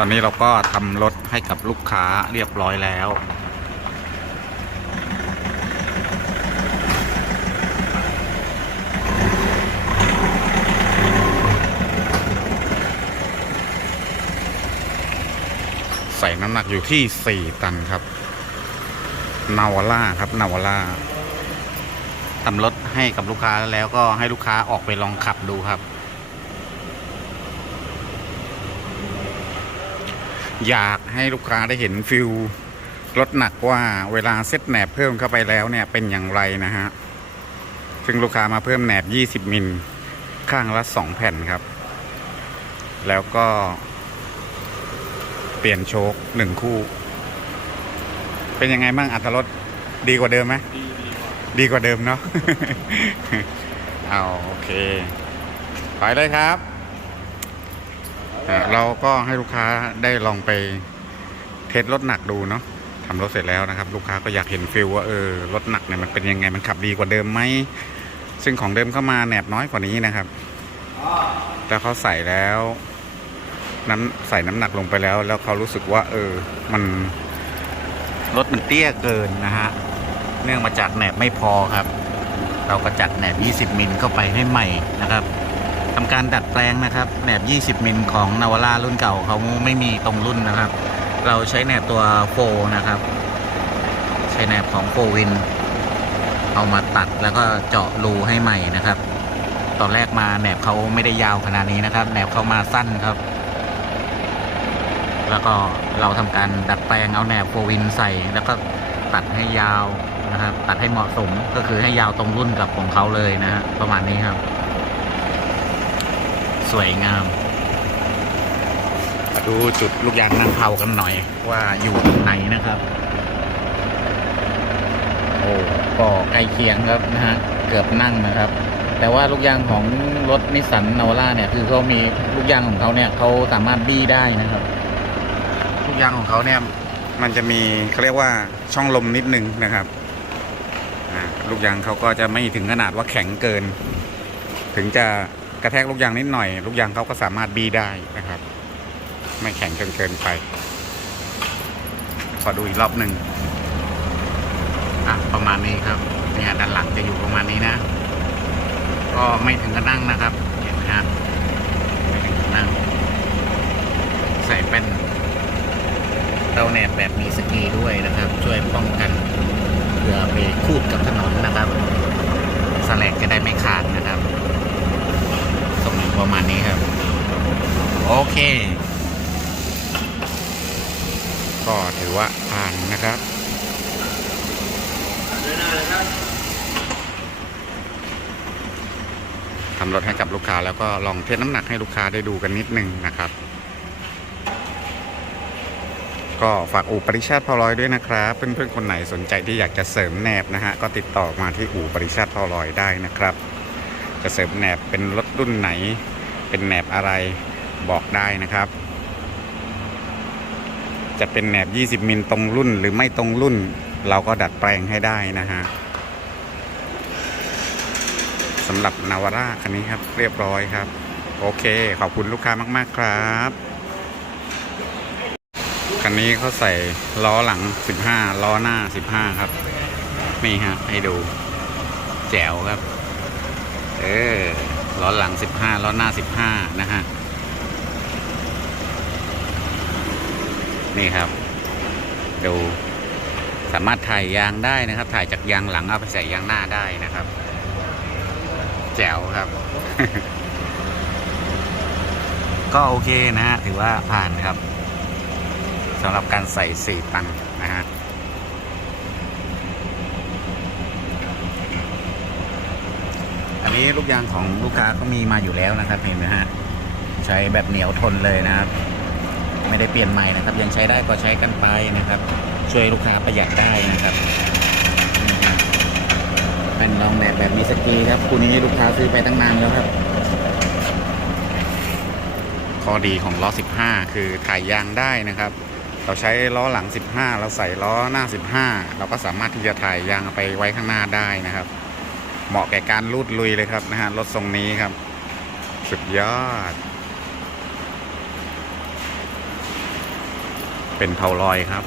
ตอนนี้เราก็ทำรถให้กับลูกค้าเรียบร้อยแล้ว ใส่น้ำหนักอยู่ที่ 4 ตันครับ นาวาร่าครับนาวาร่าทำรถให้กับลูกค้าแล้วก็ให้ลูกค้าออกไปลองขับดูครับ อยากให้ลูกค้าได้เห็นฟิลรถหนักว่าเวลาเซตแหนบเพิ่มเข้าไปแล้วเนี่ยเป็นอย่างไรนะฮะ ซึ่งลูกค้ามาเพิ่มแหนบ 20 มิลข้างละ 2 แผ่นครับ แล้วก็ เปลี่ยนโชคหนึ่งคู่ เป็นยังไงบ้างอัตรถดีกว่าเดิมไหมดีกว่าเดิมเนาะ เอาโอเค ไปเลยครับ เราก็ให้ลูกค้าได้ลองไปเทสรถหนักดูเนาะทำรถเสร็จแล้วนะครับ ลูกค้าก็อยากเห็นฟิลว่าเออรถหนักเนี่ยมันเป็นยังไงมันขับดีกว่าเดิมไหมซึ่งของเดิมเข้ามาแหนบน้อยกว่านี้นะครับแต่เขาใส่แล้วน้ำใส่น้ำหนักลงไปแล้ว แล้วเขารู้สึกว่า เออ มันรถมันเตี้ยเกินนะฮะเนื่องมาจากแหนบไม่พอครับ เราก็จัดแหนบ 20 มิลเข้าไปให้ใหม่นะครับ ทำการดัดแปลงนะครับแหนบ 20 มิลของนาวาร่ารุ่นเก่าเขาไม่มีตรงรุ่นนะครับ เราใช้แหนบตัวโฟนะครับ ใช้แหนบของโฟวิน เอามาตัดแล้วก็เจาะรูให้ใหม่นะครับ ตอนแรกมาแหนบเขาไม่ได้ยาวขนาดนี้นะครับแหนบเขามาสั้นครับ แล้วก็เราทำการดัดแปลงเอาแหนบโฟวินใส่แล้วก็ตัดให้ยาวนะครับ ตัดให้เหมาะสมก็คือให้ยาวตรงรุ่นกับของเขาเลยนะฮะประมาณนี้ครับ สวยงาม ดูจุดลูกยางนั่งเผากันหน่อย ว่าอยู่ตรงไหนนะครับ โอ้ก็ใกล้เคียงครับนะฮะ เกือบนั่งนะครับ แต่ว่าลูกยางของรถนิสสันนาวาร่าเนี่ย คือเขามีลูกยางของเขาเนี่ยเขาสามารถบี้ได้นะครับ ลูกยางของเขาเนี่ยมันจะมีเขาเรียกว่าช่องลมนิดนึงนะครับลูกยางเขาก็จะไม่ถึงขนาดว่าแข็งเกิน ถึงจะ กระแทกลูกยางนิดหน่อยลูกยางเขาก็สามารถบี้ได้นะครับ ไม่แข็งจนเกินไป ขอดูอีกรอบหนึ่งอะประมาณนี้ครับเนี่ยด้านหลังจะอยู่ประมาณนี้นะ ก็ไม่ถึงกับนั่งนะครับเห็นไหมฮะไม่ถึงกับนั่ง ใส่เป็นเตาแหนบแบบมีสกีด้วยนะครับ ช่วยป้องกันเผื่อไปคูดกับถนนนะครับสแลกจะได้ไม่ขาดนะครับตรงนี้ประมาณนี้ครับ โอเค ก็ถือว่าผ่านนะครับทำรถให้กับลูกค้าแล้วก็ลองเทสน้ำหนักให้ลูกค้าได้ดูกันนิดนึงนะครับ ก็ฝากอู่ปริชาติพอลอยด้วยนะครับ เพื่อนๆคนไหนสนใจที่อยากจะเสริมแหนบนะฮะก็ติดต่อมาที่อู่ปริชาติพอลอยได้นะครับ จะเสริมแหนบเป็นรถรุ่นไหน เป็นแหนบอะไร บอกได้นะครับ จะเป็นแหนบ 20 มิลตรงรุ่นหรือไม่ตรงรุ่น เราก็ดัดแปลงให้ได้นะฮะสำหรับนาวาร่าคันนี้ครับ เรียบร้อยครับ โอเค ขอบคุณลูกค้ามาก ๆ ครับคันนี้เขาใส่ล้อหลัง 15 ล้อหน้า 15 ครับ นี่ฮะให้ดู แจ๋วครับ เออล้อหลัง 15 ล้อหน้า 15 นะฮะ นี่ครับ ดูสามารถถ่ายยางได้นะครับ ถ่ายจากยางหลังเอาไปใส่ยางหน้าได้นะครับ แจ๋วครับ ก็โอเคนะฮะถือว่าผ่านครับสำหรับการใส่สี่ตันนะฮะอันนี้ลูกยางของลูกค้าก็มีมาอยู่แล้วนะครับเห็นไหมฮะ ใช้แบบเหนียวทนเลยนะครับ ไม่ได้เปลี่ยนใหม่นะครับ ยังใช้ได้ก็ใช้กันไปนะครับ ช่วยลูกค้าประหยัดได้นะครับนี่ครับเป็นรองแบบแบบมีสกีครับคู่นี้ลูกค้าซื้อไปตั้งนานแล้วครับ ข้อดีของล้อ 15 คือถ่ายยางได้นะครับ เราใช้ล้อหลัง 15 เราใส่ล้อหน้า 15 เราก็สามารถที่จะถ่ายยางเอาไปไว้ข้างหน้าได้นะครับ เหมาะแก่การลูดลุยเลยครับนะฮะรถทรงนี้ครับ สุดยอด เป็นเทาลอยครับ